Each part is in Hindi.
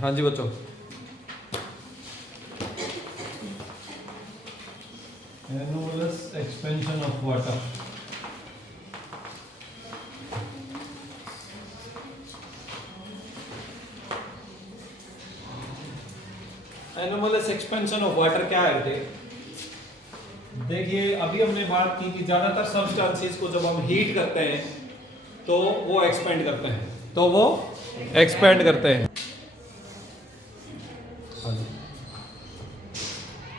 हाँ जी बच्चों, anomalous expansion of water. Anomalous expansion of water क्या है बेटे? देखिए अभी हमने बात की कि ज्यादातर सब्सटेंसेस को जब हम हीट करते हैं तो वो एक्सपेंड करते हैं,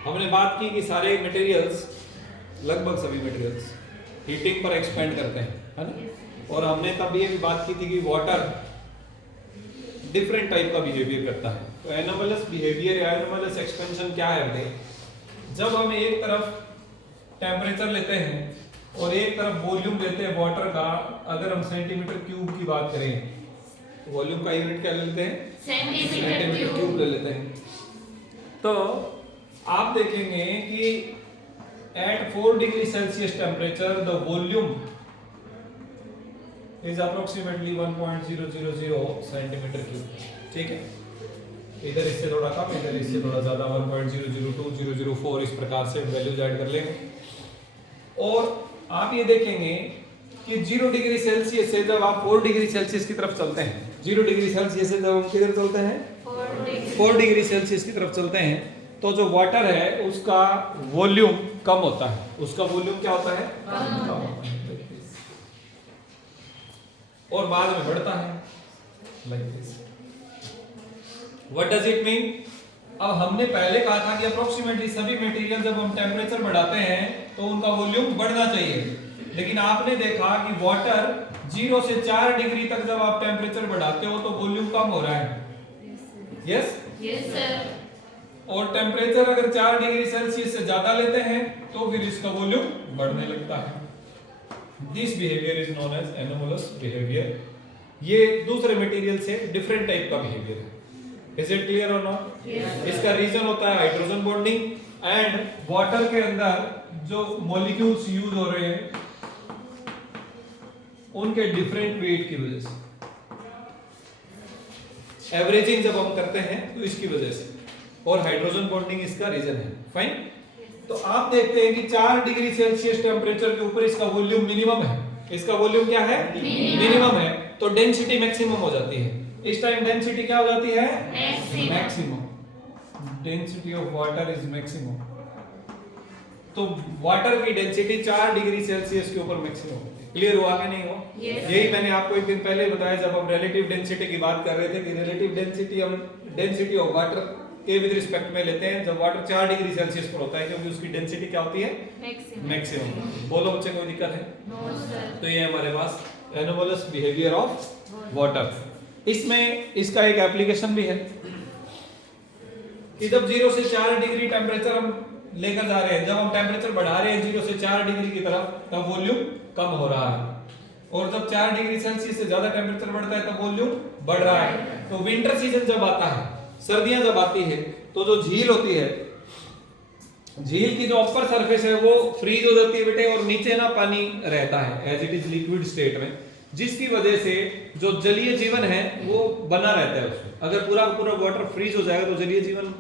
हमने बात की कि सारे मटेरियल्स, लगभग सभी मटेरियल्स हीटिंग पर एक्सपेंड करते हैं, है ना। और हमने तब ये भी बात की थी कि वाटर डिफरेंट टाइप का बिहेवियर करता है। तो एनोमलस बिहेवियर या एनोमलस एक्सपेंशन क्या है बेटे? जब हम एक तरफ टेम्परेचर लेते हैं और एक तरफ वॉल्यूम लेते हैं वाटर का, अगर हम सेंटीमीटर क्यूब की बात करें तो वॉल्यूम का यूनिट क्या ले लेते हैं? सेंटीमीटर क्यूब ले लेते हैं। तो आप देखेंगे कि at 4 degree Celsius temperature the volume is approximately 1.000 centimetre cube. ठीक है, इधर इससे थोड़ा कम, इधर इससे थोड़ा ज्यादा, 1.002, 004 इस प्रकार से वैल्यूज ऐड कर लेंगे। और आप ये देखेंगे कि 0 डिग्री सेल्सियस से जब आप 4 डिग्री सेल्सियस की तरफ चलते हैं, 0 डिग्री सेल्सियस से जब हम किधर चलते हैं? 4 डिग्री सेल्सियस की तरफ चलते हैं, तो जो वाटर है उसका वॉल्यूम कम होता है। उसका वॉल्यूम क्या होता है? कम होता है। और बाद में बढ़ता है, like this. What does it mean? अब हमने पहले कहा था कि अप्रोक्सीमेटली सभी मटेरियल जब हम टेम्परेचर बढ़ाते हैं तो उनका वॉल्यूम बढ़ना चाहिए, लेकिन आपने देखा कि वाटर 0 से 4 डिग्री तक जब आप टेम्परेचर बढ़ाते हो तो वॉल्यूम कम हो रहा है। Yes sir. और टेम्परेचर अगर 4 डिग्री सेल्सियस से ज्यादा लेते हैं तो फिर इसका वॉल्यूम बढ़ने लगता है। This behaviour is known as anomalous behaviour. ये दूसरे मटेरियल से डिफरेंट टाइप का बिहेवियर है। Is it clear or not? इसका रीजन होता है हाइड्रोजन बॉन्डिंग एंड वाटर के अंदर जो मॉलिक्यूल्स यूज हो रहे हैं उनके डिफरेंट वेट की वजह से। एवरेजिंग जब हम करते हैं तो इसकी वजह से, और हाइड्रोजन बॉन्डिंग इसका रीजन है। फाइन। तो आप देखते हैं कि 4 डिग्री सेल्सियस टेम्परेचर के ऊपर इसका वॉल्यूम मिनिमम है। इसका वॉल्यूम क्या है? मिनिमम है। तो डेंसिटी मैक्सिमम हो जाती है। इस टाइम डेंसिटी क्या हो जाती है? Maximum. Density of water is maximum. तो वाटर की डेंसिटी 4 डिग्री सेल्सियस के ऊपर मैक्सिमम होती है। क्लियर हुआ कि नहीं हुआ? यही मैंने आपको एक दिन पहले बताया जब हम रिलेटिव डेंसिटी की बात कर रहे थे कि रिलेटिव डेंसिटी हम डेंसिटी ऑफ वाटर के विद रिस्पेक्ट में लेते हैं जब वाटर 4 डिग्री सेल्सियस पर होता है, क्योंकि उसकी डेंसिटी क्या होती है? मैक्सिमम। बोलो बच्चे, कोई दिक्कत है? No sir. तो ये हमारे पास एनोमलस बिहेवियर ऑफ वाटर। इसमें इसका एक एप्लीकेशन भी है कि जब 0 से 4 डिग्री टेम्परेचर हम लेकर जा रहे हैं, जब हम टेम्परेचर बढ़ा रहे हैं 0 से 4 डिग्री की तरफ, तब वॉल्यूम कम हो रहा है। और जब 4 डिग्री सेल्सियस से ज्यादा टेम्परेचर बढ़ता है तब वॉल्यूम बढ़ रहा है। तो विंटर सीजन जब आता है, सर्दियां जब आती है, तो जो झील होती है, झील की जो अपर सरफेस है वो फ्रीज हो जाती है बेटे, और नीचे ना पानी रहता है as it is liquid state में, जिसकी वजह से जो जलीय जीवन है वो बना रहता है उसमें। अगर पूरा का पूरा वाटर फ्रीज हो जाएगा तो जलीय जीवन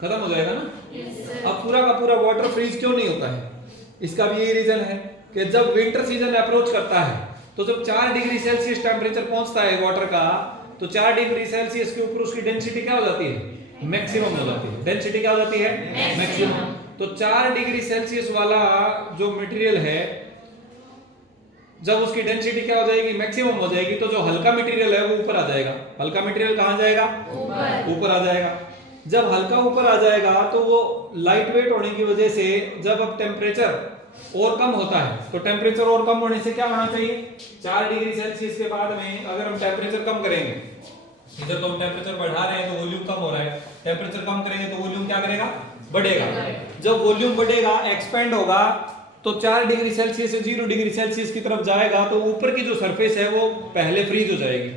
खत्म हो जाएगा ना। अब पूरा का पूरा वाटर फ्रीज क्यों नहीं होता है? इसका भी यही रीजन है कि जब विंटर सीजन अप्रोच करता है तो जब 4 डिग्री सेल्सियस टेम्परेचर पहुंचता है वाटर का, तो 4 डिग्री सेल्सियस के ऊपर उसकी डेंसिटी क्या हो जाती है? मैक्सिमम हो जाती है। डेंसिटी क्या हो जाती है? मैक्सिमम। तो 4 डिग्री सेल्सियस वाला जो मटेरियल है, जब उसकी डेंसिटी क्या हो जाएगी? मैक्सिमम हो जाएगी, तो जो हल्का मटेरियल है वो ऊपर आ जाएगा। हल्का मटेरियल कहां जाएगा? ऊपर आ जाएगा। जब हल्का ऊपर आ जाएगा तो वो लाइट वेट होने की वजह से जब अब टेम्परेचर और कम होता है, तो टेम्परेचर और कम होने से क्या होना चाहिए? 4 डिग्री सेल्सियस के बाद में अगर हम टेम्परेचर कम करेंगे, इधर तो हम टेम्परेचर बढ़ा रहे हैं तो वॉल्यूम कम हो रहा है, टेम्परेचर कम करेंगे तो वॉल्यूम क्या करेगा? बढ़ेगा। जब वॉल्यूम बढ़ेगा, एक्सपेंड होगा, तो 4 डिग्री सेल्सियस से 0 डिग्री सेल्सियस की तरफ जाएगा, तो ऊपर की जो सरफेस है वो पहले फ्रीज हो जाएगी।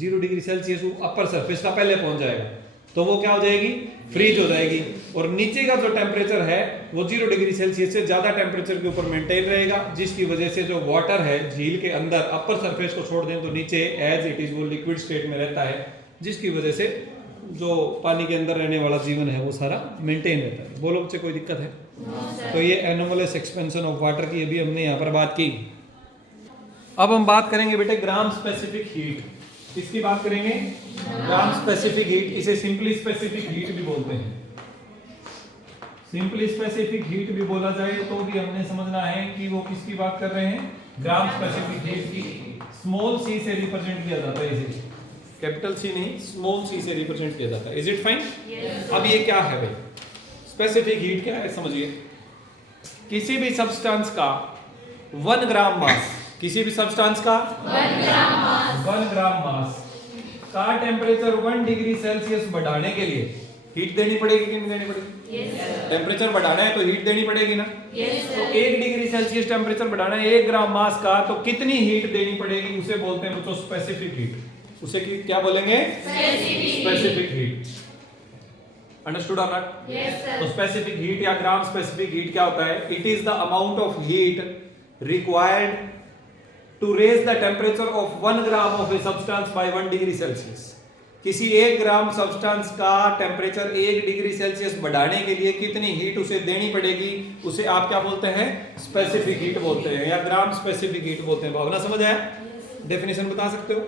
0 डिग्री सेल्सियस अपर सरफेस का पहले पहुंच जाएगा, तो वो क्या हो जाएगी? फ्रीज हो जाएगी। और नीचे का जो टेम्परेचर है वो 0 डिग्री सेल्सियस से ज्यादा टेम्परेचर के ऊपर मेंटेन रहेगा, जिसकी वजह से जो वाटर है झील के अंदर अपर सरफेस को छोड़ दें तो नीचे एज इट इज वो लिक्विड स्टेट में रहता है, जिसकी वजह से जो पानी के अंदर रहने वाला जीवन है वो सारा मेंटेन रहता है। बोलो बच्चे कोई दिक्कत है? तो ये एनोमलस एक्सपेंशन ऑफ वाटर की अभी हमने यहाँ पर बात की। अब हम बात करेंगे बेटे ग्राम स्पेसिफिक हीट। किसकी बात करेंगे? ग्राम स्पेसिफिक हीट। इसे सिंपली स्पेसिफिक हीट भी बोलते हैं। सिंपली स्पेसिफिक हीट भी बोला जाए तो भी हमने समझना है कि वो किसकी बात कर रहे हैं? ग्राम स्पेसिफिक हीट की। स्मॉल सी से रिप्रेजेंट किया जाता है इसे, कैपिटल सी नहीं, स्मॉल सी से रिप्रेजेंट किया जाता है। Is it fine? अब ये क्या है भाई? स्पेसिफिक हीट क्या है समझिए। किसी भी सब्सटेंस का 1 ग्राम मास, किसी भी सब्सटेंस का 1 ग्राम मास का टेम्परेचर 1 डिग्री सेल्सियस बढ़ाने के लिए हीट देनी पड़ेगी कि नहीं देनी पड़ेगी? टेम्परेचर बढ़ाना है तो हीट देनी पड़ेगी ना। तो 1 डिग्री सेल्सियस टेम्परेचर बढ़ाना है 1 ग्राम मास का, तो कितनी हीट देनी पड़ेगी? उसे बोलते हैं बच्चों स्पेसिफिक हीट। उसे क्या बोलेंगे? Specific heat. Understood or not? तो स्पेसिफिक हीट या ग्राम स्पेसिफिक हीट क्या होता है? It is the amount of heat required to raise the temperature of 1 gram of a substance by 1 degree Celsius. किसी 1 ग्राम सब्सटेंस का टेम्परेचर 1 डिग्री सेल्सियस बढ़ाने के लिए कितनी हीट उसे देनी पड़ेगी, उसे आप क्या बोलते हैं? स्पेसिफिक हीट बोलते हैं या ग्राम स्पेसिफिक हीट बोलते हैं। भावना समझ आया? डेफिनेशन बता सकते हो?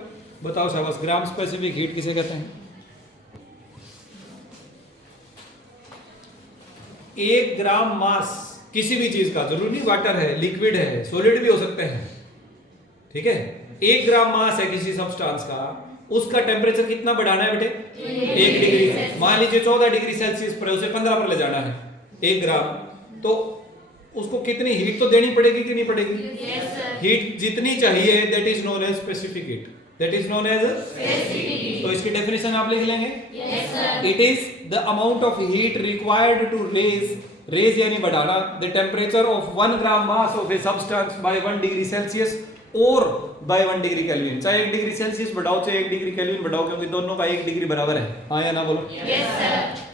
बताओ शाबाश। ग्राम स्पेसिफिक हीट किसे कहते हैं? 1 ग्राम मास किसी भी चीज का, जरूरी नहीं वाटर है, लिक्विड है, सॉलिड भी हो सकते हैं, ठीक है। 1 ग्राम मास है किसी सब्सटेंस का, उसका टेम्परेचर कितना बढ़ाना है बेटे? 1 डिग्री। मान लीजिए 14 डिग्री सेल्सियस पर, उसे 15 पर ले जाना है 1 ग्राम, तो उसको कितनी हीट तो देनी पड़ेगी कि नहीं पड़ेगी? हीट जितनी चाहिए that is known as specific heat. That is known as तो इसकी डेफिनेशन आप लिख लेंगे। It is the amount of heat required to raise यानी बढ़ाना the temperature of 1 gram mass of a substance by 1 degree Celsius और बाय 1 डिग्री केल्विन। चाहे 1 डिग्री सेल्सियस बढ़ाओ चाहे 1 डिग्री केल्विन बढ़ाओ, क्योंकि दोनों का 1 डिग्री बराबर है। हाँ या ना बोलो? Yes sir.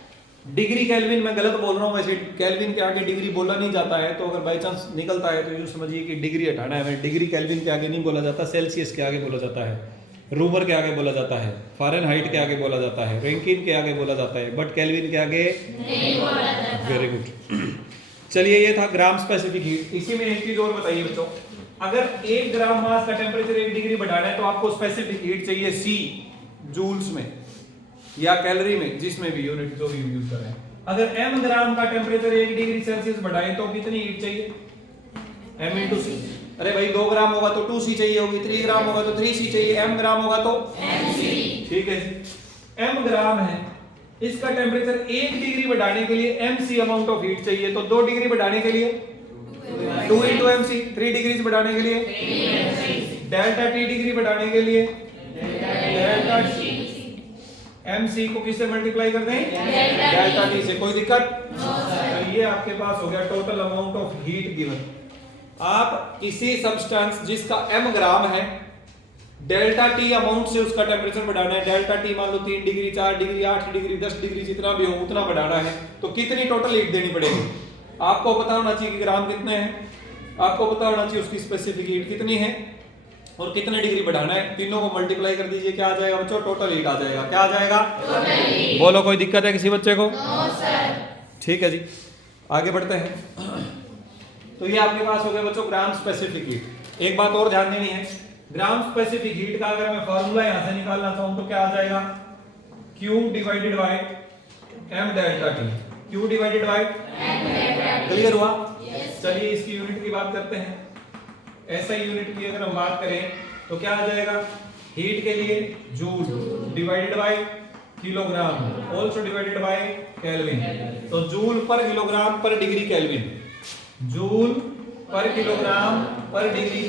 डिग्री केल्विन मैं गलत बोल रहा हूँ, वैसे केल्विन के आगे डिग्री बोला नहीं जाता है, तो अगर बाई चांस निकलता है तो यूँ समझिए कि डिग्री हटाना है। डिग्री केल्विन के आगे नहीं बोला जाता, सेल्सियस के आगे बोला जाता है, रूमर के आगे बोला जाता है, फ़ारेनहाइट के आगे बोला जाता है, रैंकिन के आगे बोला जाता है, बट केल्विन के आगे नहीं बोला जाता। Very good. चलिए ये था ग्राम स्पेसिफिक हीट। इसी में एक चीज और बताइए बच्चों, अगर 1 ग्राम मास का टेम्परेचर 1 डिग्री बढ़ाना है तो आपको स्पेसिफिक हीट चाहिए सी जूल्स में या कैलोरी में, जिसमें भी यूनिट जो भी यूज कर रहे हैं। अगर m ग्राम का टेम्परेचर 1 डिग्री सेल्सियस बढ़ाएं तो कितनी हीट चाहिए? m into c। अरे भाई 2 ग्राम होगा तो 2c चाहिए होगी, 3 ग्राम होगा तो 3c चाहिए, m ग्राम होगा तो mc। ठीक है जी। m ग्राम है, इसका टेम्परेचर 1 डिग्री बढ़ाने के लिए mc अमाउंट ऑफ हीट चाहिए, तो 2 डिग्री बढ़ाने के लिए 2 into mc, 3 डिग्री बढ़ाने के लिए डेल्टा t डिग्री बढ़ाने के लिए डेल्टा t। mc को किससे मल्टीप्लाई कर दें? डेल्टा t से। कोई दिक्कत? तो ये आपके पास हो गया total amount of heat given. आप किसी सब्सटेंस जिसका m ग्राम है, डेल्टा t अमाउंट से उसका टेम्परेचर बढ़ाना है। डेल्टा t मान लो 3 डिग्री, 4 डिग्री, 8 डिग्री, 10 डिग्री, जितना भी हो उतना बढ़ाना है, तो कितनी टोटल हीट देनी पड़ेगी? आपको पता होना चाहिए कि ग्राम कितने हैं, आपको पता होना चाहिए उसकी स्पेसिफिक हीट कितनी है और कितने डिग्री बढ़ाना है। तीनों को मल्टीप्लाई कर दीजिए, क्या आ जाएगा बच्चों? टोटल हीट आ जाएगा। क्या आ जाएगा? बोलो कोई दिक्कत है किसी बच्चे को? No sir. ठीक है जी, आगे बढ़ते हैं। तो ये आपके पास हो गया बच्चों ग्राम स्पेसिफिक हीट। एक बात और ध्यान देनी है, ग्राम स्पेसिफिक हीट का अगर मैं फार्मूला यहां से निकालना चाहूं तो क्या आ जाएगा? Q divided by m delta t। Q divided by clear हुआ? चलिए इसकी यूनिट की बात करते हैं। ऐसा यूनिट की अगर हम बात करें तो क्या आ जाएगा? हीट के लिए joule divided by kilogram, also divided by kelvin. तो जूल पर किलोग्राम पर डिग्री केल्विन, जूल पर किलोग्राम पर डिग्री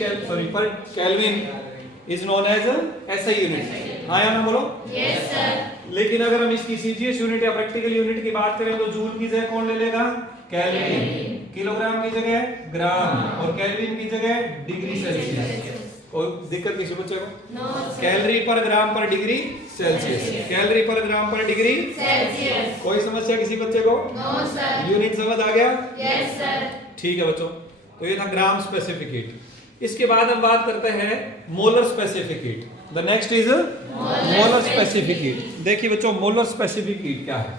पर kelvin is known as SI unit. हाँ या ना बोलो? Yes sir. लेकिन अगर हम इसकी सीजीएस यूनिट या प्रैक्टिकल यूनिट की बात करें तो जूल की जगह कौन ले लेगा? केल्विन। किलोग्राम की जगह ग्राम और केल्विन की जगह डिग्री सेल्सियस। कोई दिक्कत किसी बच्चे को? नो। कैलोरी पर ग्राम पर degree Celsius, calorie per gram पर डिग्री सेल्सियस। कोई समस्या किसी बच्चे को? No sir. यूनिट समझ आ गया? Yes sir. ठीक है बच्चों, तो ये था ग्राम स्पेसिफिक हीट। इसके बाद हम बात करते हैं molar specific heat. The next is molar specific heat. देखिए बच्चों मोलर स्पेसिफिक हीट क्या है।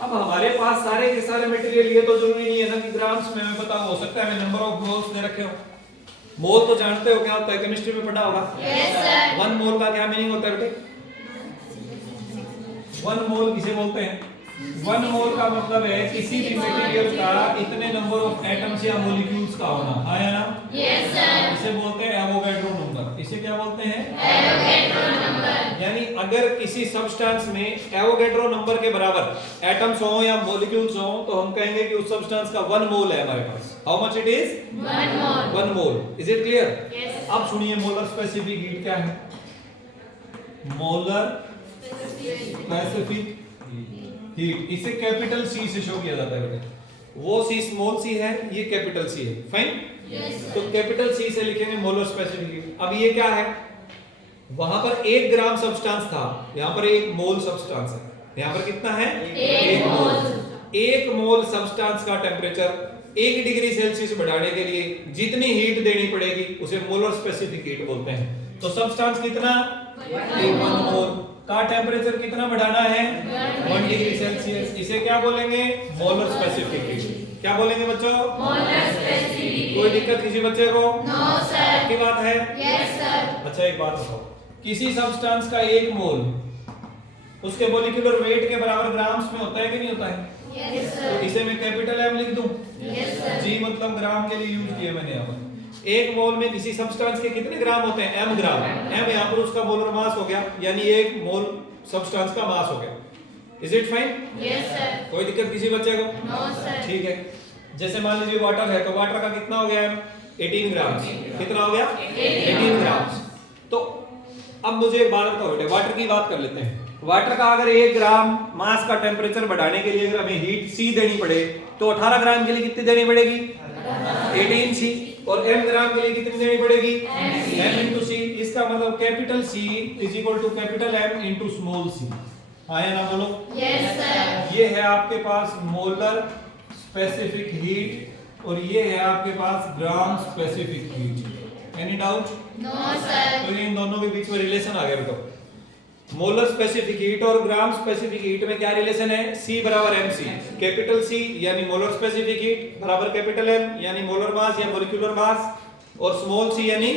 अब हमारे पास सारे के सारे मटेरियल ये तो जरूरी नहीं है ना कि ग्राम्स में हमें पता हो सकता है हमें नंबर ऑफ मोल्स दे रखे हो। मोल तो जानते हो क्या होता है, केमिस्ट्री में पढ़ा होगा। Yes sir. 1 मोल का क्या मीनिंग होता है बेटे? 1 मोल किसे बोलते हैं? 1 मोल का मतलब है किसी भी मटेरियल का इतने नंबर ऑफ एटम्स या मॉलिक्यूल्स का होना। हाँ या ना? Yes sir. इसे बोलते हैं एवोगैड्रो नंबर। इसे क्या बोलते हैं? Avogadro number. यानी अगर किसी सब्सटेंस में एवोगैड्रो नंबर के बराबर एटम्स हो या मॉलिक्यूल्स हो तो हम कहेंगे कि उस सब्सटेंस का 1 मोल है हमारे पास। How much it is? 1 mole. 1 mole. Is it clear? Yes. अब सुनिए मोलर स्पेसिफिक हीट क्या है। मोलर स्पेसिफिक हीट इसे कैपिटल सी से शो किया जाता है बेटा। वो सी स्मॉल सी है, ये कैपिटल सी है। फाइन। यस। तो कैपिटल सी से लिखेंगे मोलर स्पेसिफिक हीट। अब ये क्या है? वहां पर 1 ग्राम सब्सटेंस था, यहां पर 1 मोल सब्सटेंस है। यहां पर कितना है? 1 मोल। 1 मोल सब्सटेंस का टेम्परेचर 1 डिग्री सेल्सियस बढ़ाने के लिए जितनी हीट देनी पड़ेगी उसे मोलर स्पेसिफिक हीट बोलते हैं। तो सब्सटेंस कितना? 1 मोल का टेम्परेचर कितना बढ़ाना है? 1 डिग्री सेल्सियस। इसे क्या बोलेंगे? Molar specific heat. क्या बोलेंगे बच्चों? Molar specific. कोई दिक्कत किसी बच्चे को? No sir. की बात है? Yes sir. अच्छा एक बात बताओ, किसी सब्सटेंस का 1 मोल उसके मॉलिक्यूलर वेट के बराबर ग्राम्स में होता है कि नहीं होता है? यस तो सर। इसे मैं कैपिटल एम लिख दूं। Yes sir. जी मतलब ग्राम के लिए यूज किया मैंने यहाँ पर। 1 मोल में किसी सब्सटेंस के कितने ग्राम होते हैं? m ग्राम। m यहाँ पर उसका मोलर मास हो गया, यानी 1 मोल सब्सटेंस का मास हो गया। Is it fine? Yes sir. कोई दिक्कत किसी बच्चे को? No sir. ठीक है। जैसे मान लीजिए वाटर है तो वाटर का कितना हो गया? 18 ग्राम। कितना हो गया? 18 ग्राम। तो अब मुझे एक बात बताओ बेटे, वाटर की बात कर लेते हैं। वाटर का अगर 1 ग्राम मास का टेम्परेचर बढ़ाने के लिए अगर हमें हीट सी देनी पड़े तो 18 ग्राम के लिए कितनी देनी पड़ेगी? 18 सी। और m ग्राम के लिए कितनी देनी पड़ेगी? m into c। इसका मतलब capital C is equal to capital M into small c। आया ना बोलो? Yes sir. ये है आपके पास मोलर स्पेसिफिक हीट और ये है आपके पास gram specific heat. Any doubt? No sir. तो इन दोनों के बीच में रिलेशन आ गया बेटा। मोलर स्पेसिफिक हीट और ग्राम स्पेसिफिक हीट में क्या रिलेशन है? C बराबर mc। कैपिटल C यानी मोलर स्पेसिफिक हीट बराबर कैपिटल M यानी मोलर मास या मॉलिक्यूलर मास और स्मॉल c यानी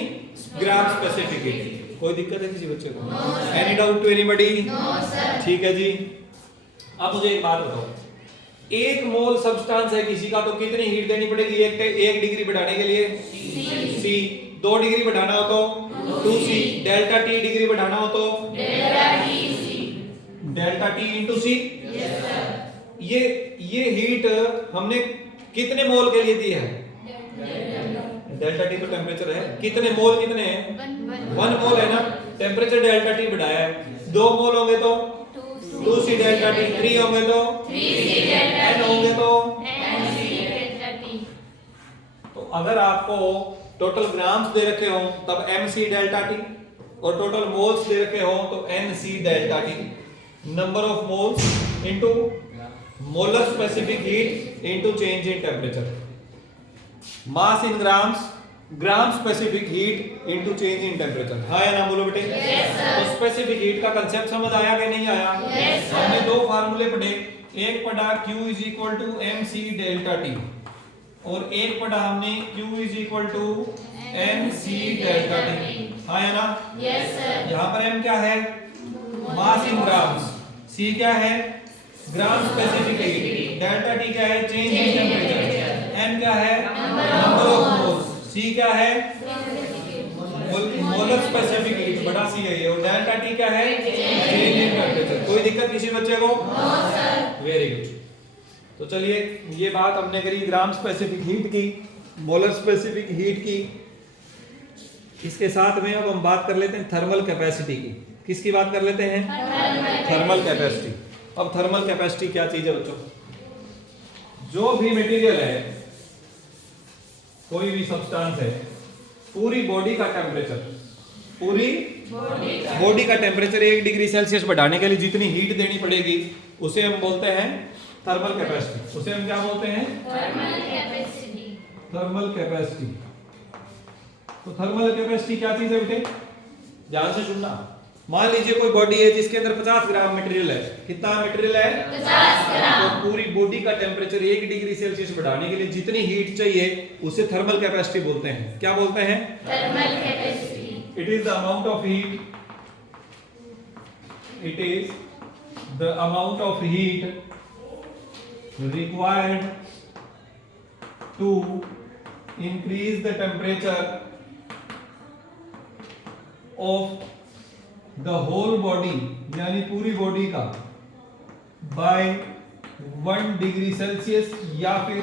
ग्राम स्पेसिफिक हीट। कोई दिक्कत है किसी बच्चे को? Any doubt to anybody? No sir. ठीक है जी। अब मुझे एक बात बताओ, 1 मोल सब्सटेंस है किसी का तो कितनी हीट देनी पड़ेगी 1 डिग्री बढ़ाने के लिए? C। 2 डिग्री बढ़ाना हो तो 2C। डेल्टा T डिग्री बढ़ाना हो तो delta T C. Delta T into C। Yes sir. ये हीट हमने कितने मोल के लिए दी है? डेल्टा T तो टेम्परेचर है। कितने मोल कितने हैं? 1 मोल है ना। टेम्परेचर डेल्टा T बढ़ाया है। 2 मोल होंगे तो 2C डेल्टा T। 3 होंगे तो 3C डेल्टा n होंगे तो MC डेल्टा टी। तो अगर आपको टोटल ग्राम्स दे रखे हो तब mc डेल्टा T और टोटल मोल्स दे रखे हो तो nc delta T। Number of moles into molar specific heat into change in temperature. Mass in grams, gram specific heat into change in temperature. हाँ या ना बोलो बेटे? Yes sir. तो स्पेसिफिक हीट का कांसेप्ट समझ आया कि नहीं आया? Yes, sir. हमने 2 फार्मूले पढ़े, एक पढ़ा Q is equal to mc delta T और एक पढ़ा हमने Q is equal to mc delta T। हाँ या ना? Yes sir. यहाँ पर m क्या है? मास इन ग्राम्स। c क्या है? ग्राम स्पेसिफिक हीट। डेल्टा T क्या है? Change in temperature. n क्या है? Number of moles. c क्या है? मोलर स्पेसिफिक हीट बड़ा सी है ये। और डेल्टा T क्या है? Change in temperature. कोई दिक्कत किसी बच्चे को? No sir. Very good. तो चलिए ये बात हमने करी ग्राम स्पेसिफिक हीट की, मोलर स्पेसिफिक हीट की। इसके साथ में अब हम बात कर लेते हैं थर्मल कैपेसिटी की। किसकी बात कर लेते हैं? Thermal capacity. अब थर्मल कैपेसिटी क्या चीज है बच्चों? जो भी मटेरियल है, कोई भी सब्सटेंस है, पूरी बॉडी का टेम्परेचर, पूरी बॉडी का टेम्परेचर 1 डिग्री सेल्सियस बढ़ाने के लिए जितनी हीट देनी पड़ेगी उसे हम बोलते हैं थर्मल कैपेसिटी। उसे हम क्या बोलते हैं? Thermal capacity. Thermal capacity. तो थर्मल कैपेसिटी क्या चीज है बेटे? ध्यान से सुनना। मान लीजिए कोई बॉडी है जिसके अंदर 50 ग्राम मटेरियल है। कितना मटेरियल है? 50 ग्राम। तो पूरी बॉडी का टेम्परेचर 1 डिग्री सेल्सियस बढ़ाने के लिए जितनी हीट चाहिए उसे थर्मल कैपेसिटी बोलते हैं। क्या बोलते हैं? Thermal capacity. It is the amount of heat, it is the amount of heat required to increase the temperature of the whole body यानी पूरी बॉडी का by 1 डिग्री सेल्सियस या फिर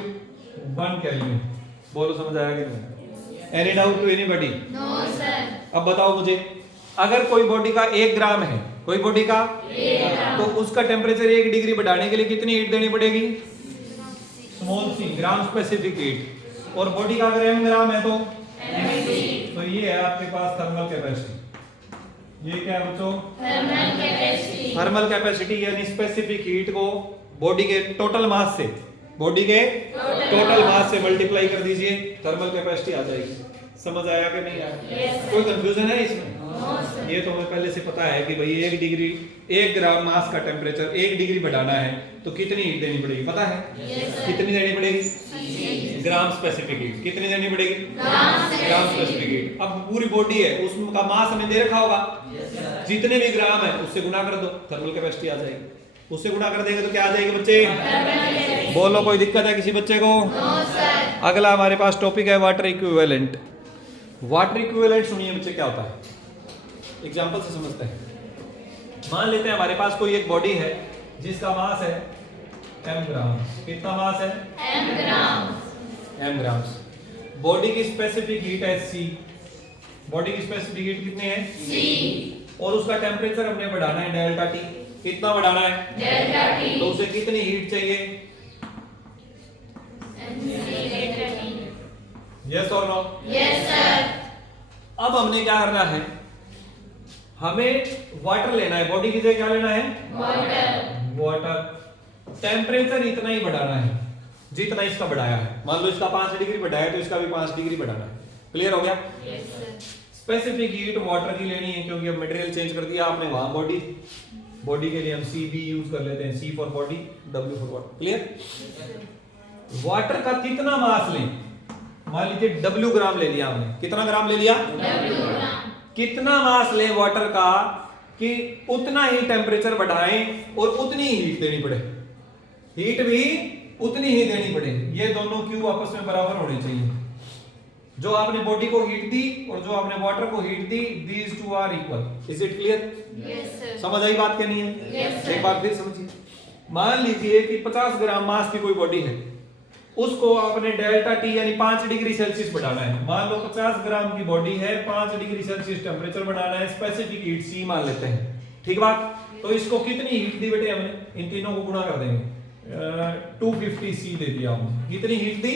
1 केल्विन। बोलो समझ आया कि नहीं? Any doubt to anybody? No sir. अब बताओ मुझे, अगर कोई बॉडी का 1 ग्राम है, कोई बॉडी का 1 ग्राम, तो उसका टेम्परेचर 1 डिग्री बढ़ाने के लिए कितनी हीट देनी पड़ेगी? स्मॉल सी, ग्राम स्पेसिफिक हीट। और बॉडी का अगर m ग्राम है तो तो ये है आपके पास थर्मल कैपेसिटी। ये क्या है बच्चों? Thermal capacity. थर्मल कैपेसिटी यानी स्पेसिफिक हीट को बॉडी के टोटल मास से, बॉडी के टोटल मास से मल्टीप्लाई कर दीजिए, थर्मल कैपेसिटी आ जाएगी। समझ आया कि नहीं आया? Yes, कोई कंफ्यूजन है इसमें? No sir. ये तो हमें पहले से पता है कि भाई 1 डिग्री 1 ग्राम मास का टेम्परेचर 1 डिग्री बढ़ाना है तो कितनी हीट देनी पड़ेगी पता है? Yes, sir। कितनी देनी पड़ेगी? ग्राम स्पेसिफिक हीट। कितनी देनी पड़ेगी? ग्राम स्पेसिफिक हीट। अब पूरी बॉडी है, उसका मास हमें दे रखा होगा, जितने भी ग्राम है उससे गुणा कर दो, थर्मल कैपेसिटी आ जाएगी। उससे गुणा कर देंगे तो क्या आ जाएगी बच्चे? बोलो, कोई दिक्कत है किसी बच्चे को? No sir. अगला हमारे पास टॉपिक है वाटर इक्विवेलेंट। वाटर इक्विवेलेंट सुनिए बच्चे क्या होता है, एग्जांपल से समझते हैं। मान लेते हैं हमारे पास कोई एक बॉडी है जिसका मास है m ग्राम। कितना मास है? m ग्राम। m grams. बॉडी की स्पेसिफिक हीट है c। बॉडी की स्पेसिफिक हीट कितनी है? c। और उसका टेम्परेचर हमने बढ़ाना है डेल्टा t। कितना बढ़ाना है? Delta t। तो उसे कितनी हीट चाहिए? यस और नो? Yes sir. अब हमने क्या करना है, हमें वाटर लेना है, बॉडी की जगह क्या लेना है? वाटर। वाटर। टेम्परेचर इतना ही बढ़ाना है जितना इसका बढ़ाया है। मान लो इसका 5 डिग्री बढ़ाया है तो इसका भी 5 डिग्री बढ़ाना है। क्लियर हो गया? Yes sir. Specific heat water की लेनी है क्योंकि अब मटेरियल चेंज कर दिया आपने वहां। बॉडी के लिए हम सी बी यूज कर लेते हैं, C for body, W for water. Clear? Water का कितना मास लें? मान लीजिए W ग्राम ले लिया हमने। कितना ग्राम ले लिया? W ग्राम। कितना मास लें वाटर का कि उतना ही टेम्परेचर बढ़ाएं और उतनी ही हीट देनी पड़े, हीट भी उतनी ही देनी पड़े। ये दोनों क्यू आपस में बराबर होने चाहिए। जो आपने बॉडी को हीट दी और जो आपने वाटर को हीट दी, these two are equal. Is it clear? Yes sir. समझ आई बात क्या नहीं है? Yes, sir। एक बार फिर समझिए। मान लीजिए कि 50 ग्राम मास की कोई बॉडी है, उसको आपने डेल्टा टी यानी 5 डिग्री सेल्सियस बढ़ाना है। मान लो 50 ग्राम की बॉडी है, 5 डिग्री सेल्सियस टेम्परेचर बढ़ाना है, स्पेसिफिक हीट सी मान लेते हैं। ठीक बात? तो इसको कितनी हीट दी बेटे हमने? इन तीनों को गुणा कर देंगे। 250 सी दे दिया हमने। कितनी हीट दी?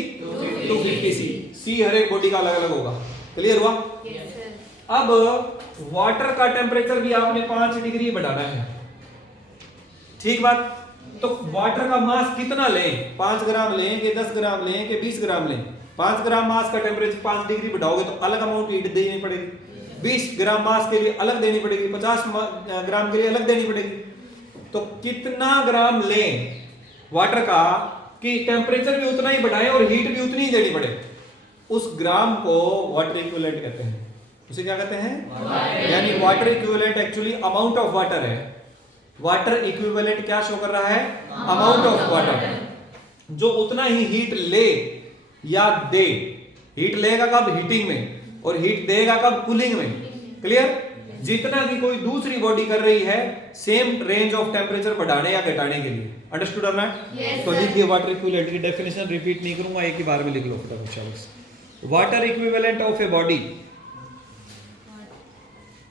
250 सी। सी हर एक बॉडी का अलग अलग होगा। क्लियर हुआ? Yes sir. अब वाटर का टेम्परेचर भी आपने 5 डिग्री बढ़ाना है। ठीक बात? तो वाटर का मास कितना लें? 5 ग्राम लें कि 10 ग्राम लें कि 20 ग्राम लें? 5 ग्राम मास का टेम्परेचर 5 डिग्री बढ़ाओगे तो अलग अमाउंट हीट देनी पड़ेगी। 20 ग्राम मास के लिए अलग देनी पड़ेगी, 50 ग्राम के लिए अलग देनी पड़ेगी। तो कितना ग्राम लें वाटर का कि टेम्परेचर भी उतना ही बढ़ाएं और हीट भी उतनी ही देनी पड़े? उस ग्राम को वाटर इक्विवेलेंट कहते हैं। उसे क्या कहते हैं? यानी water equivalent actually amount of water है। वाटर इक्विवेलेंट क्या शो कर रहा है? अमाउंट ऑफ वाटर, जो उतना ही हीट ले या दे। हीट लेगा कब? हीटिंग में, और हीट देगा कब? कूलिंग में। क्लियर? जितना की कोई दूसरी बॉडी कर रही है सेम रेंज ऑफ टेम्परेचर बढ़ाने या घटाने के लिए। Understood or not? Yes, तो sir। लिखिए वाटर इक्विवेलेंट की डेफिनेशन, रिपीट नहीं करूंगा, एक ही बार में लिख लो फटाफट। Water equivalent of a body,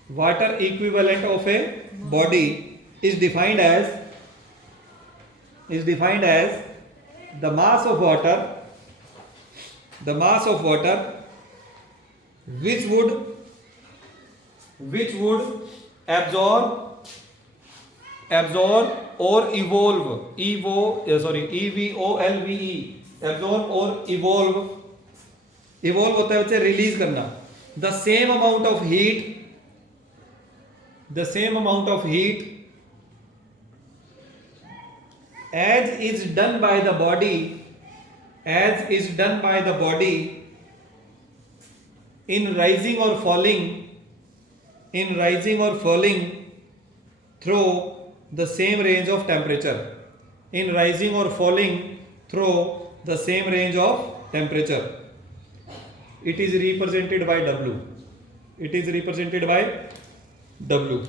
water equivalent of a body is defined as the mass of water which would absorb or evolve, absorb or evolve होता है बच्चे रिलीज करना, the same amount of heat the same amount of heat as is done by the body in rising or falling through the same range of temperature, in rising or falling through the same range of temperature. It is represented by W.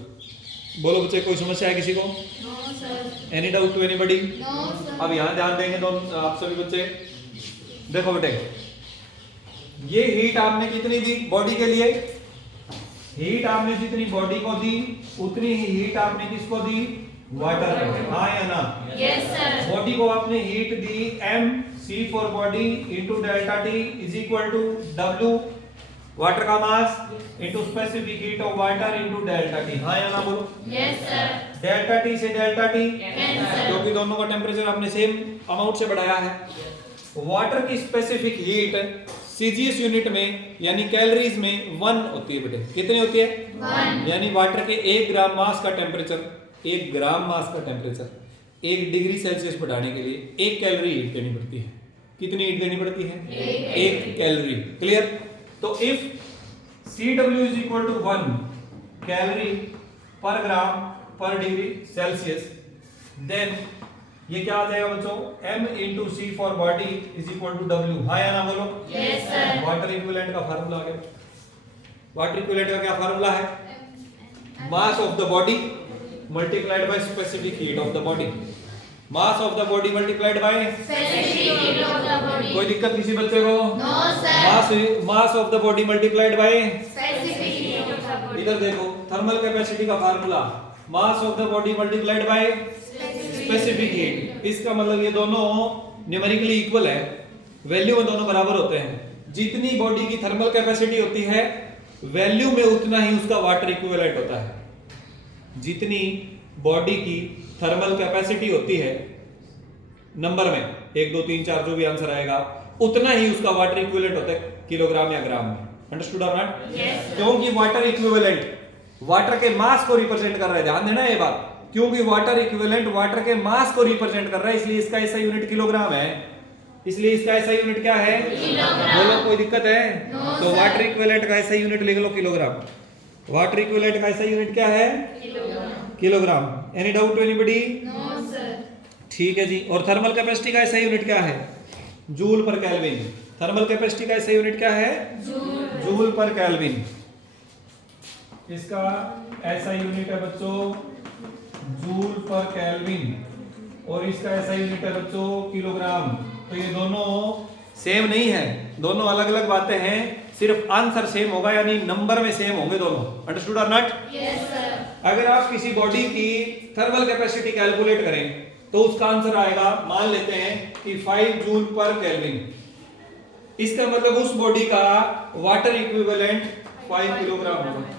बोलो बच्चे, कोई समस्या है किसी को? No, sir. Any doubt to anybody? No, sir. अब यहाँ ध्यान देंगे तो आप सभी बच्चे देखो बेटे, ये हीट आपने कितनी दी बॉडी के लिए? हीट आपने जितनी बॉडी को दी उतनी ही हीट आपने किसको दी? वाटर को। हाँ या ना? Yes, sir. बॉडी को आपने हीट दी m c for body into delta t is equal to w water का mass into specific heat of water into delta t। हाँ या ना बोलो? Yes, sir. डेल्टा t से डेल्टा t, Yes, sir. क्योंकि दोनों का टेम्परेचर आपने सेम अमाउंट से बढ़ाया है। वाटर की स्पेसिफिक हीट सीजीएस यूनिट में यानी कैलोरीज में 1 होती है बेटे। कितनी होती है? 1. यानी वाटर के 1 ग्राम मास का टेम्परेचर 1 डिग्री सेल्सियस बढ़ाने के लिए 1 कैलोरी हीट देनी पड़ती है। कितनी हीट देनी पड़ती है? 1 कैलोरी। क्लियर? तो if CW is equal to 1 calorie per gram पर डिग्री सेल्सियस, देन ये क्या आ जाएगा बच्चों? m into C for body is equal to W। हाँ या ना बोलो? Yes, sir. वाटर इक्विवेलेंट का फार्मूला आ गया। वाटर इक्विवेलेंट का क्या फार्मूला है? Mass of the body multiplied by specific heat of the body. Mass of the body multiplied by Specific heat of the body. कोई दिक्कत किसी बच्चे को? No, sir. Mass of the body multiplied by, Specific heat of the body. इधर देखो थर्मल कैपेसिटी का formula mass of the body multiplied by specific heat. इसका मतलब ये दोनों न्यूमेरिकली इक्वल है, वैल्यू में दोनों बराबर होते हैं। जितनी बॉडी की थर्मल कैपेसिटी होती है वैल्यू में उतना ही उसका वाटर इक्विवेलेंट होता है। जितनी बॉडी की थर्मल कैपेसिटी होती है नंबर में 1 2 3 4 जो भी आंसर आएगा उतना ही उसका वाटर इक्विवेलेंट होता है किलोग्राम या ग्राम में। Understood or not? Yes, sir. क्योंकि वाटर इक्विवेलेंट वाटर के मास को रिप्रेजेंट कर रहा है। ध्यान देना ये बात, क्योंकि वाटर इक्विवेलेंट वाटर के मास को रिप्रेजेंट कर रहा है, इसलिए इसका ऐसा यूनिट किलोग्राम है। इसलिए इसका ऐसा यूनिट क्या है? किलोग्राम। बोलो, कोई दिक्कत है? No, तो sir. वाटर इक्विवेलेंट का ऐसा यूनिट लिख लो किलोग्राम। वाटर इक्विवेलेंट का ऐसा यूनिट क्या है? Kilogram. Any doubt to anybody? No, sir. ठीक है जी। और थर्मल कैपेसिटी का ऐसा यूनिट क्या है? जूल पर केल्विन। थर्मल कैपेसिटी का ऐसा यूनिट क्या है? जूल पर केल्विन। इसका ऐसा यूनिट है बच्चों जूल पर केल्विन, और इसका ऐसा यूनिट है बच्चों किलोग्राम। तो ये दोनों सेम नहीं है, दोनों अलग अलग बातें हैं, सिर्फ आंसर सेम होगा यानी नंबर में सेम होंगे दोनों। Understood or not? Yes, sir. अगर आप किसी बॉडी की थर्मल कैपेसिटी कैलकुलेट करें तो उसका आंसर आएगा, मान लेते हैं कि 5 जूल पर केल्विन। इसका मतलब उस बॉडी का वाटर इक्विवेलेंट 5 किलोग्राम होगा।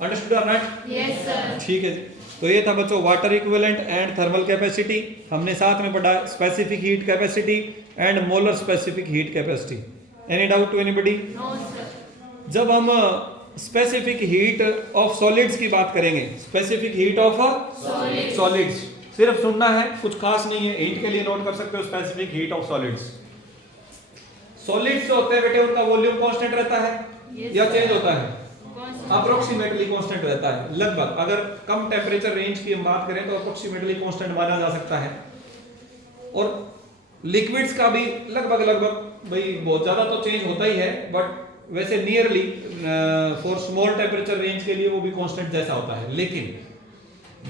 Understood or not? Yes, sir. ठीक है जी। तो ये था बच्चों water equivalent and thermal capacity. हमने साथ में पढ़ा specific heat capacity and molar specific heat capacity. Any doubt to anybody? No, sir. जब हम स्पेसिफिक हीट ऑफ सॉलिड्स की बात करेंगे, स्पेसिफिक हीट ऑफ सॉलिड्स सिर्फ सुनना है, कुछ खास नहीं है। हीट के लिए नोट कर सकते हो specific heat of solids. Solids जो होते हैं बेटे उनका वॉल्यूम कांस्टेंट रहता है Yes, या sir. चेंज होता है? Constant. अप्रोक्सीमेटली कांस्टेंट रहता है लगभग। अगर कम टेम्परेचर रेंज की हम बात करें तो अप्रोक्सीमेटली कांस्टेंट माना जा सकता है। और लिक्विड्स का भी लगभग भाई बहुत ज्यादा तो चेंज होता ही है, बट वैसे nearly for small temperature range के लिए वो भी कांस्टेंट जैसा होता है। लेकिन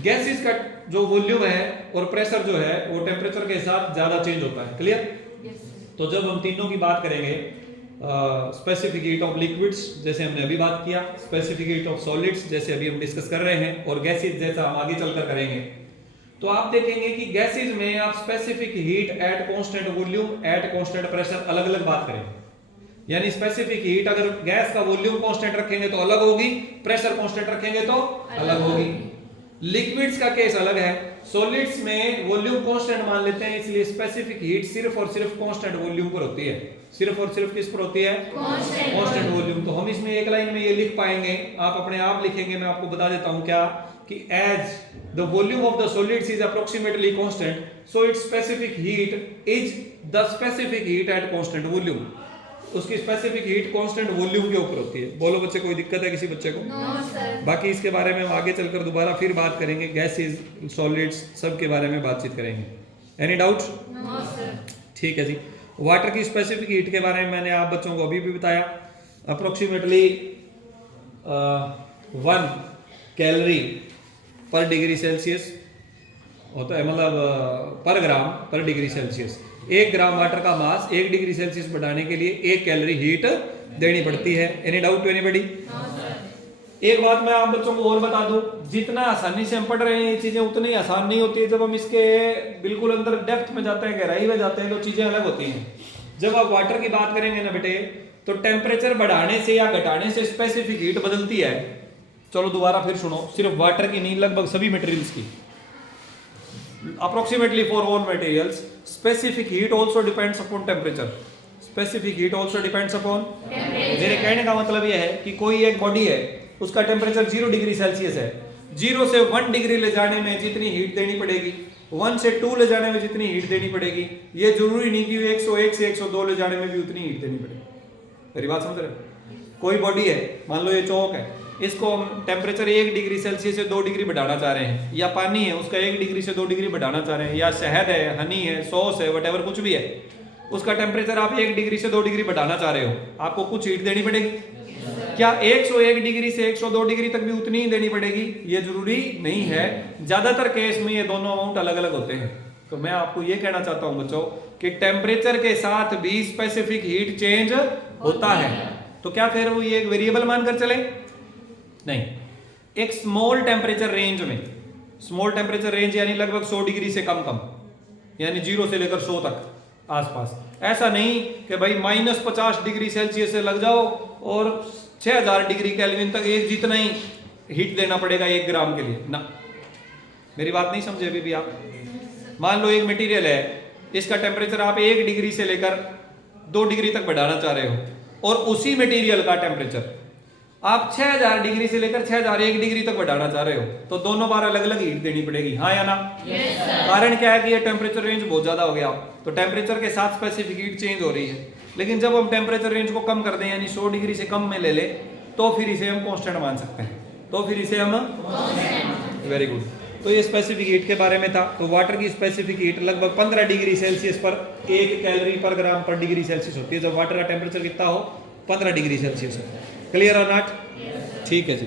गैसेस का जो वॉल्यूम है और प्रेशर जो है वो टेम्परेचर के साथ ज्यादा चेंज होता है। क्लियर? Yes, sir. तो जब हम तीनों की बात करेंगे, स्पेसिफिक हीट ऑफ लिक्विड्स जैसे हमने अभी बात किया, स्पेसिफिक हीट ऑफ सॉलिड्स जैसे अभी हम डिस्कस कर रहे हैं, और गैसेस जैसा हम आगे चलकर करेंगे, तो आप देखेंगे कि गैसेस में आप specific heat at constant volume at constant pressure अलग अलग बात करेंगे। यानी स्पेसिफिक हीट अगर गैस का वॉल्यूम कांस्टेंट रखेंगे तो अलग होगी, प्रेशर कांस्टेंट रखेंगे तो अलग होगी। लिक्विड्स का केस अलग है। सॉलिड्स में वॉल्यूम कांस्टेंट मान लेते हैं, इसलिए स्पेसिफिक हीट सिर्फ और सिर्फ कांस्टेंट वॉल्यूम पर होती है। सिर्फ और सिर्फ किस पर होती है? Constant volume. तो हम इसमें एक लाइन में ये लिख पाएंगे, आप अपने आप लिखेंगे, मैं आपको बता देता हूं क्या, कि as the volume of the solids is approximately constant, so its specific heat is the specific heat at constant volume. उसकी स्पेसिफिक हीट कांस्टेंट वॉल्यूम के ऊपर होती है। बोलो बच्चे, कोई दिक्कत है किसी बच्चे को? No sir. बाकी इसके बारे में हम आगे चलकर दोबारा फिर बात करेंगे, गैसेस, सॉलिड्स, सब के बारे में बातचीत करेंगे। Any doubt? No sir. ठीक है जी। वाटर की स्पेसिफिक हीट के बारे में मैंने आप बच्चों को अभी भी बताया, अप्रोक्सीमेटली 1 कैलोरी पर डिग्री सेल्सियस होता है, मतलब पर ग्राम पर डिग्री सेल्सियस। 1 ग्राम वाटर का मास 1 डिग्री सेल्सियस बढ़ाने के लिए 1 कैलोरी हीट देनी पड़ती है। Any doubt to anybody? No sir. एक बात मैं आप बच्चों को और बता दूं, जितना आसानी से हम पढ़ रहे हैं ये चीजें उतनी आसान नहीं होती है। जब हम इसके बिल्कुल अंदर डेप्थ में जाते हैं, गहराई में जाते हैं, तो चीजें अलग होती हैं। जब आप वाटर की बात करेंगे ना बेटे, तो टेम्परेचर बढ़ाने से या घटाने से स्पेसिफिक हीट बदलती है। चलो दोबारा फिर सुनो, सिर्फ वाटर की नहीं, लगभग सभी मटेरियल्स की। Approximately for all materials specific heat also depends upon temperature. Specific heat also depends upon, मेरे कहने का मतलब यह है कि कोई एक बॉडी है, उसका टेम्परेचर 0 डिग्री सेल्सियस है, 0 से 1 डिग्री ले जाने में जितनी हीट देनी पड़ेगी, 1 से 2 ले जाने में जितनी हीट देनी पड़ेगी, ये जरूरी नहीं कि 101 से 102 ले जाने में भी उतनी हीट देनी पड़ेगी। मेरी बात समझ रहे हो? कोई बॉडी है, मान लो ये चौक है, इसको हम टेम्परेचर 1 डिग्री सेल्सियस से 2 डिग्री बढ़ाना चाह रहे हैं, या पानी है उसका 1 डिग्री से 2 डिग्री बढ़ाना चाह रहे हैं, या शहद है, हनी है, सॉस है, वटेवर कुछ भी है, उसका टेम्परेचर आप 1 डिग्री से 2 डिग्री बढ़ाना चाह रहे हो, आपको कुछ हीट देनी पड़ेगी। क्या 101 डिग्री से 102 डिग्री तक भी उतनी ही देनी पड़ेगी? ये जरूरी नहीं है। ज्यादातर केस में ये दोनों अमाउंट अलग अलग होते हैं। तो मैं आपको ये कहना चाहता हूं बच्चों कि टेम्परेचर के साथ भी स्पेसिफिक हीट चेंज होता है। तो क्या फिर वो ये एक वेरिएबल मानकर चले? नहीं। एक स्मॉल टेम्परेचर रेंज में, स्मॉल टेम्परेचर रेंज यानी लगभग 100 डिग्री से कम, यानी 0 से लेकर 100 तक आसपास। ऐसा नहीं कि भाई -50 डिग्री सेल्सियस से लग जाओ और 6000 डिग्री केल्विन तक एक जितना ही हीट देना पड़ेगा 1 ग्राम के लिए ना। मेरी बात नहीं समझे अभी भी आप? मान लो एक मटेरियल है, इसका टेम्परेचर आप 1 डिग्री से लेकर 2 डिग्री तक बढ़ाना चाह रहे हो, और उसी मटेरियल का टेम्परेचर आप 6000 डिग्री से लेकर 6001 डिग्री तक बढ़ाना चाह रहे हो, तो दोनों बार अलग अलग हीट देनी पड़ेगी, हाँ या ना? Yes sir. कारण क्या है कि ये टेम्परेचर रेंज बहुत ज्यादा हो गया, तो टेम्परेचर के साथ स्पेसिफिक हीट चेंज हो रही है। लेकिन जब हम टेम्परेचर रेंज को कम कर दें, यानी 100 डिग्री से कम में ले ले, तो फिर इसे हम कांस्टेंट मान सकते हैं। तो फिर इसे हम, वेरी गुड। तो ये स्पेसिफिक हीट के बारे में था। तो वाटर की स्पेसिफिक हीट लगभग 15 डिग्री सेल्सियस पर 1 कैलोरी पर ग्राम पर डिग्री सेल्सियस होती है, जब वाटर का टेम्परेचर कितना हो, 15 डिग्री सेल्सियस हो। Clear or not? ठीक है जी।